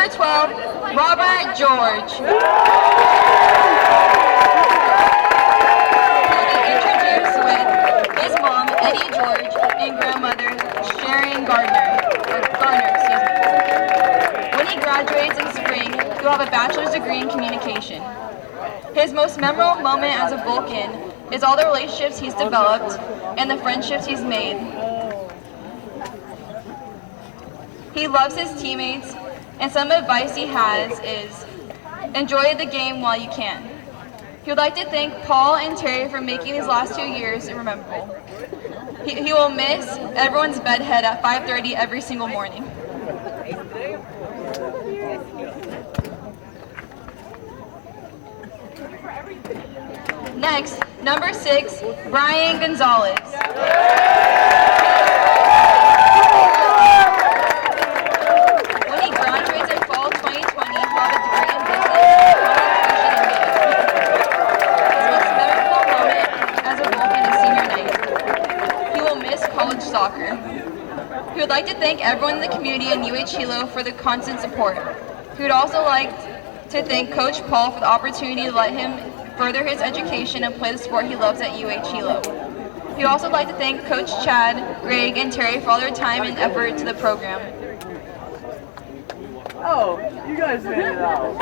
number 12, Robert George. He'll be introduced with his mom, Eddie George, and grandmother, Sharon Garner, excuse me. When he graduates in spring, he'll have a bachelor's degree in communication. His most memorable moment as a Vulcan is all the relationships he's developed and the friendships he's made. He loves his teammates, and some advice he has is, enjoy the game while you can. He would like to thank Paul and Terry for making these last 2 years memorable. He will miss everyone's bedhead at 5:30 every single morning. Next, number 6, Brian Gonzalez. When he graduates in fall 2020, he'll have a degree in business, communication, and management. His most memorable moment as a Vulcan is senior night. He will miss college soccer. He would like to thank everyone in the community and UH Hilo for the constant support. He would also like to thank Coach Paul for the opportunity to let him further his education and play the sport he loves at UH Hilo. He would also like to thank Coach Chad, Greg, and Terry for all their time and effort to the program. Oh, you guys made it out.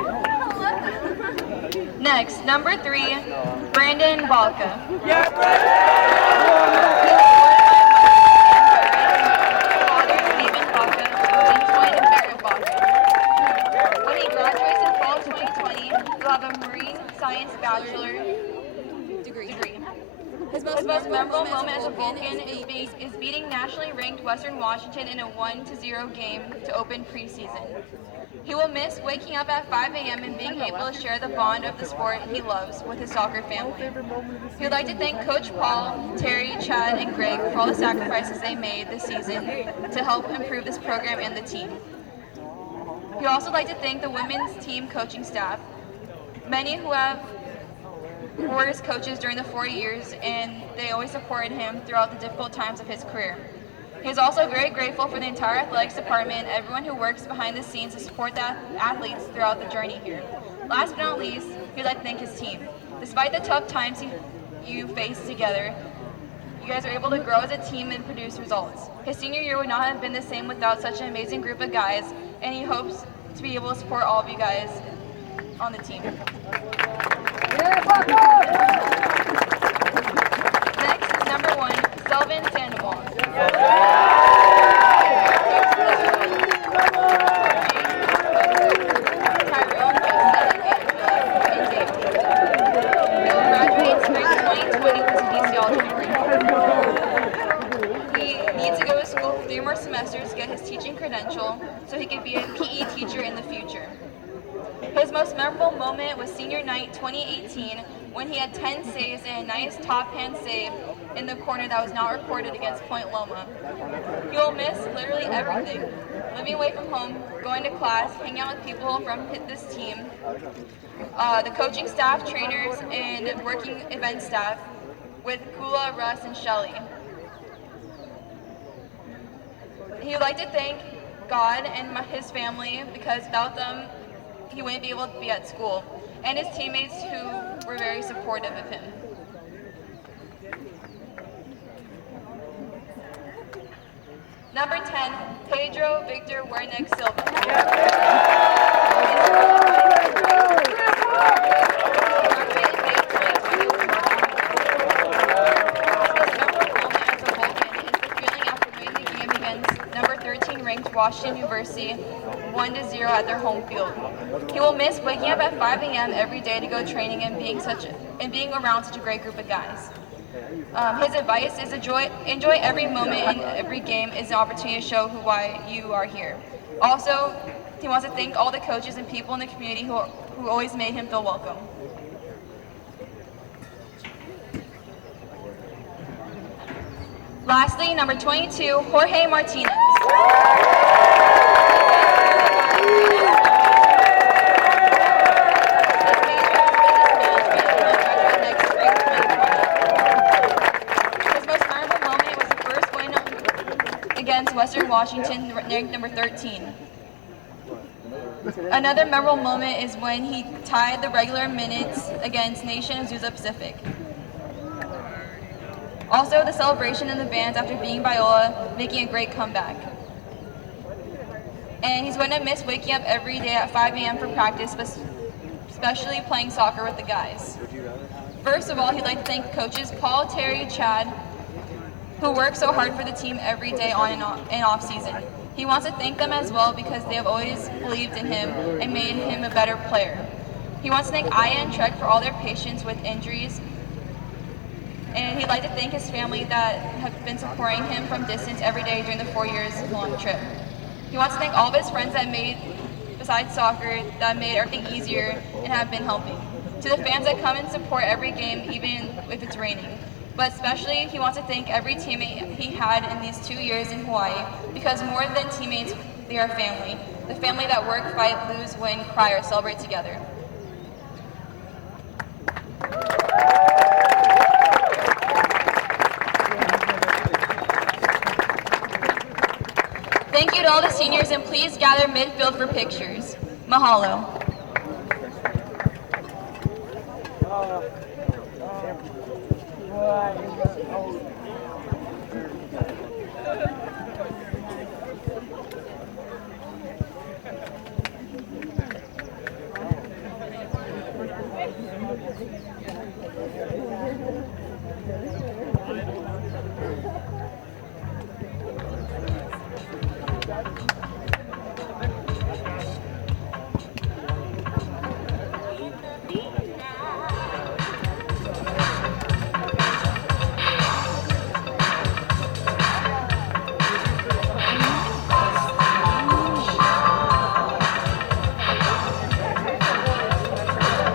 Next, number 3, Brandon Balka. Yeah, Father, Stephen Balka, and twin Barrett Balka. When he graduates in fall 2020, he'll have a marine science bachelor degree. His most memorable moment as a Vulcan is beating nationally ranked Western Washington in a 1-0 game to open preseason. He will miss waking up at 5 a.m. and being able to share the bond of the sport he loves with his soccer family. He would like to thank Coach Paul, Terry, Chad, and Greg for all the sacrifices they made this season to help improve this program and the team. He would also like to thank the women's team coaching staff, many who were his coaches during the 4 years, and they always supported him throughout the difficult times of his career. He is also very grateful for the entire athletics department and everyone who works behind the scenes to support the athletes throughout the journey here. Last but not least, he'd like to thank his team. Despite the tough times you faced together, you guys are able to grow as a team and produce results. His senior year would not have been the same without such an amazing group of guys, and he hopes to be able to support all of you guys on the team. Next is number 1, Selvin Sandoval. Semesters to get his teaching credential so he can be a PE teacher in the future. His most memorable moment was senior night 2018 when he had 10 saves and a nice top hand save in the corner that was not recorded against Point Loma. He will miss literally everything: living away from home, going to class, hanging out with people from this team, the coaching staff, trainers, and working event staff with Kula, Russ, and Shelly. He would like to thank God and his family, because without them, he wouldn't be able to be at school, and his teammates who were very supportive of him. Number 10, Pedro Victor Wernick Silva. Washington University 1-0 at their home field. He will miss waking up at 5 a.m. every day to go training and being around such a great group of guys. His advice is enjoy every moment, and every game is an opportunity to show why you are here. Also, he wants to thank all the coaches and people in the community who always made him feel welcome. Lastly, number 22, Jorge Martinez. Western Washington, ranked number 13. Another memorable moment is when he tied the regular minutes against Nation Azusa Pacific. Also, the celebration in the bands after beating Biola, making a great comeback. And he's going to miss waking up every day at 5 a.m. for practice, but especially playing soccer with the guys. First of all, he'd like to thank coaches Paul, Terry, Chad, who work so hard for the team every day on and off season. He wants to thank them as well because they have always believed in him and made him a better player. He wants to thank Aya and Trek for all their patience with injuries, and he'd like to thank his family that have been supporting him from distance every day during the 4 years long trip. He wants to thank all of his friends that made, besides soccer, that made everything easier and have been helping. To the fans that come and support every game, even if it's raining. But especially, he wants to thank every teammate he had in these 2 years in Hawaii, because more than teammates, they are family. The family that work, fight, lose, win, cry, or celebrate together. Thank you to all the seniors, and please gather midfield for pictures. Mahalo.